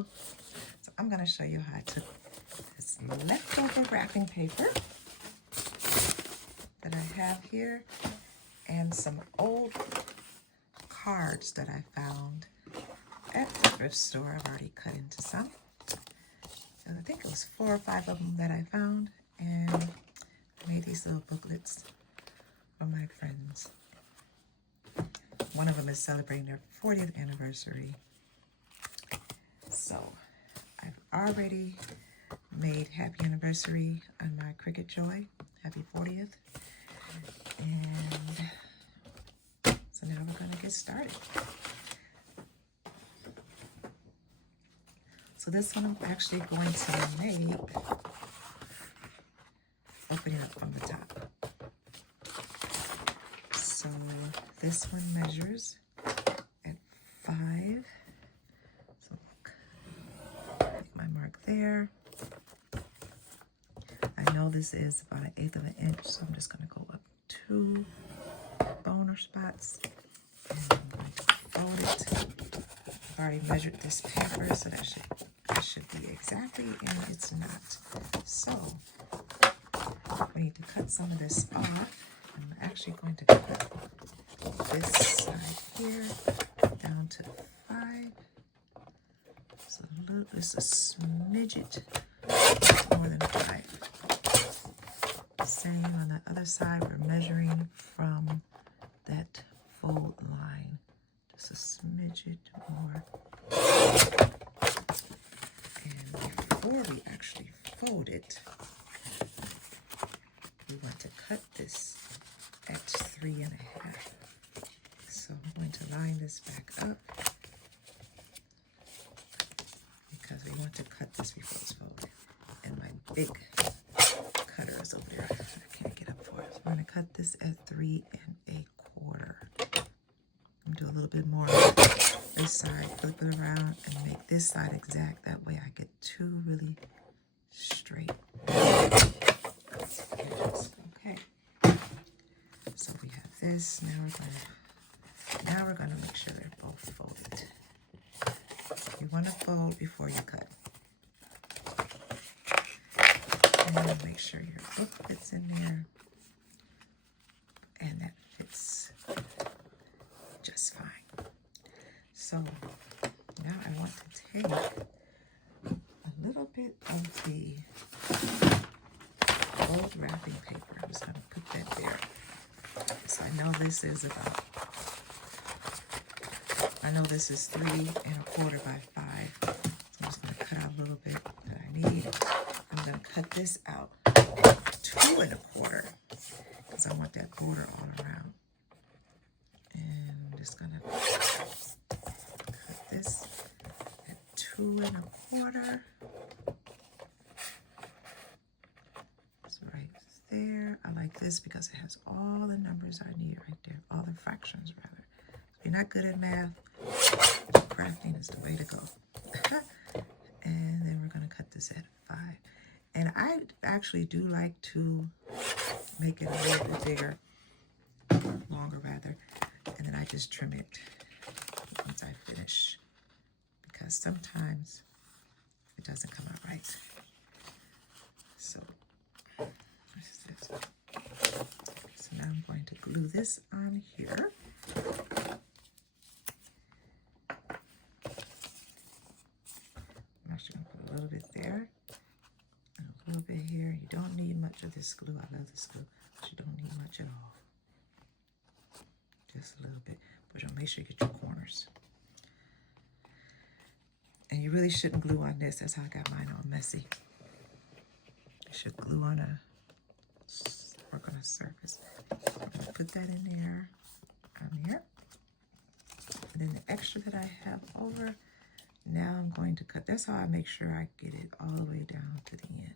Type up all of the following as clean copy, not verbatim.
hello. So I'm going to show you how I took this leftover wrapping paper that I have here and some old cards that I found at the thrift store. I've already cut into some. So I think it was 4 or 5 of them that I found, and I made these little booklets for my friends. One of them is celebrating their 40th anniversary. So I've already made happy anniversary on my Cricut Joy. Happy 40th. And so now we're going to get started. So this one I'm actually going to make opening up from the top. So this one measures at 5. So make my mark there. I know this is about 1/8 of an inch, so I'm just going to go up 2 boner spots. And I'm going to fold it. I've already measured this paper, so that should be exactly, and it's not. So we need to cut some of this off. I'm actually going to cut this side here down to 5. So just a smidget more than 5. Same on the other side. We're measuring from that fold line. Just a smidget more. And before we actually fold it, we want to cut this at 3 1/2. So I'm going to line this back up because we want to cut this before it's folded. And my big cutter is over there. I can't get up for it. So I'm going to cut this at 3 1/4. I'm going to do a little bit more on this side, flip it around, and make this side exact. That way I get 2 really straight edges. Okay. So we have this. Now we're gonna make sure they're both folded. You want to fold before you cut. And then make sure your book fits in there, and that fits just fine. So now I want to take a little bit of the old wrapping paper. I'm just going to put that there. So I know this is 3 1/4 by 5. So I'm just going to cut out a little bit that I need. I'm going to cut this out 2 1/4 because I want that border all around. And I'm just going to cut this at 2 1/4. There. I like this because it has all the numbers I need right there, all the fractions rather. If you're not good at math, crafting is the way to go. And then we're going to cut this at 5. And I actually do like to make it a little bit bigger, longer rather, and then I just trim it once I finish because sometimes it doesn't come out right. So now I'm going to glue this on here. I'm actually going to put a little bit there and a little bit here. You don't need much of this glue. I love this glue, but you don't need much at all. Just a little bit. But you'll make sure you get your corners. And you really shouldn't glue on this. That's how I got mine all messy. You should glue on work on a surface. I'm going to put that in there, on here. And then the extra that I have over, now I'm going to cut. That's how I make sure I get it all the way down to the end.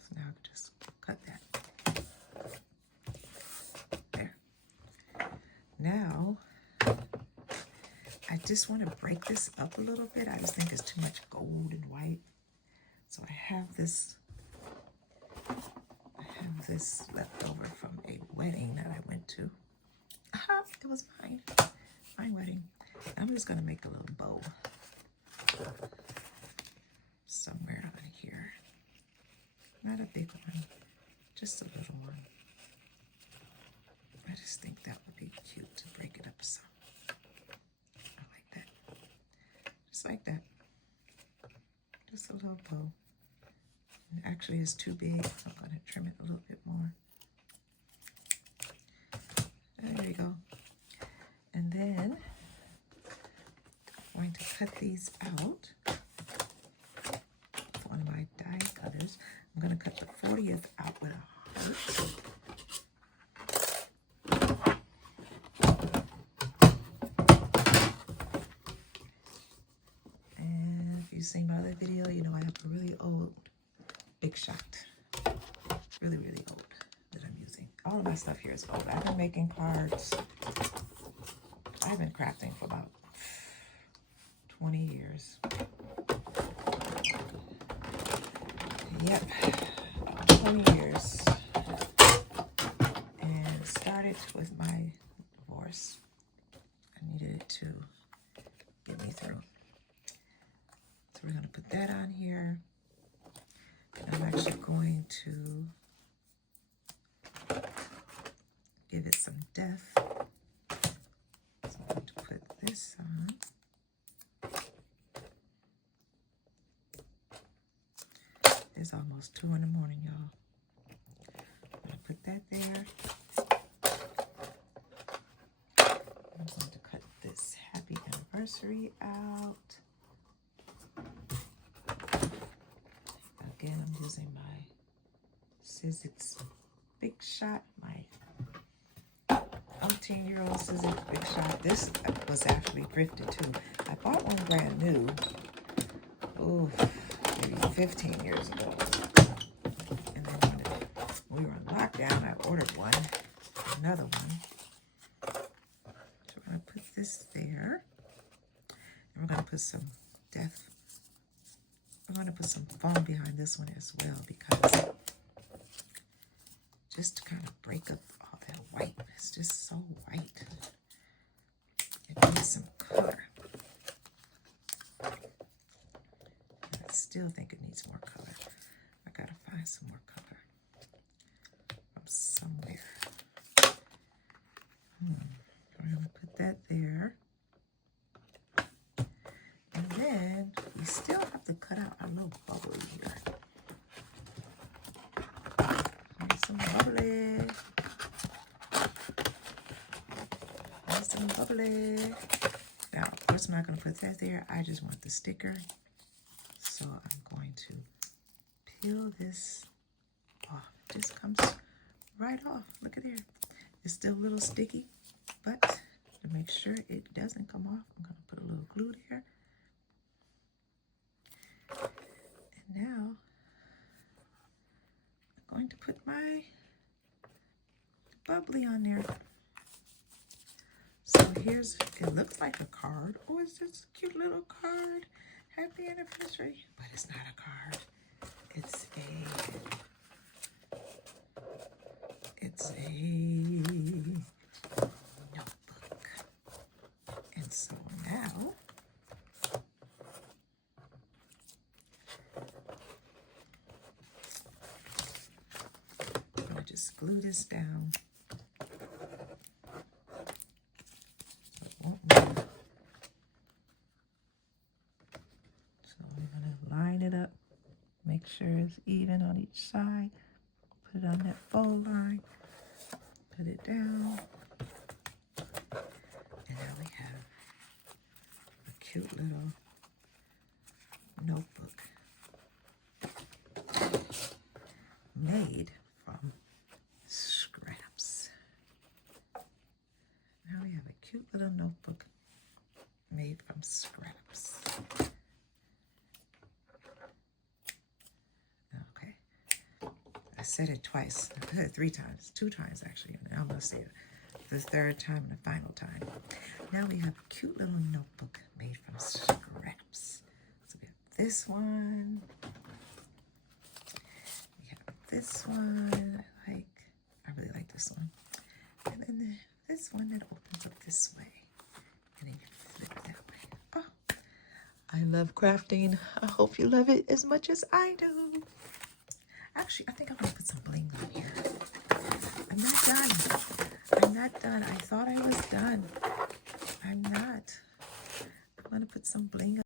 So now I can just cut that. There. Now, I just want to break this up a little bit. I just think it's too much gold and white. So I have this left over from a wedding that I went to. It was mine wedding. I'm just going to make a little bow somewhere on here. Not a big one, just a little one. I just think that would be cute to break it up some. I like that. Just like that. Just a little bow. Actually, it's too big, so I'm going to trim it a little bit more. There you go. And then I'm going to cut these out. One of my die cutters. I'm going to cut the 40th out with a heart. And if you've seen my other video, you know I have a really old Big Shot. Really, really old that I'm using. All of my stuff here is old. I've been making cards. I've been crafting for about 20 years. Yep, 20 years. And started with my divorce. I needed it to get me through. So we're going to put that on here. And I'm actually going to give it some depth. So I'm going to put this on. It's almost 2 in the morning, y'all. I'm going to put that there. I'm going to cut this happy anniversary out. Again, I'm using my Sizzix Big Shot, my 18-year-old Sizzix Big Shot. This was actually thrifted too. I bought one brand new. Ooh, maybe 15 years ago. And then when we were in lockdown, I ordered one, another one. So we're going to put this there. And we're going to put some depth. We're going to put some foam behind this one as well because just to kind of break up all that white. It's just so white. It needs some color. I still think it needs more color. I gotta find some more color from somewhere. We're gonna put that there. And then we still have to cut out our little bubbly here. There's some bubbly. There's some bubbly. Now, of course, I'm not going to put that there. I just want the sticker. So I'm going to peel this off. It just comes right off. Look at there. It's still a little sticky, but to make sure it doesn't come off, I'm going to put a little glue there. And now I'm going to put my bubbly on there. So here's, it looks like a card. Oh, it's just a cute little card. Happy anniversary. But it's not a card. It's a notebook. And so now I'm going to just glue this down. Make sure it's even on each side. Put it on that fold line. Put it down. And now we have a cute little notebook made from scraps. Now we have a cute little notebook made from scraps. I said it twice. I said it 3 times, 2 times actually. And I'm going to say it the 3rd time and the final time. Now we have a cute little notebook made from scraps. So we have this one. We have this one. I really like this one. And then this one that opens up this way. And then you flip I love crafting. I hope you love it as much as I do. Actually, I think I'm gonna put some bling on here. I'm not done. I'm not done. I thought I was done. I'm not. I'm gonna put some bling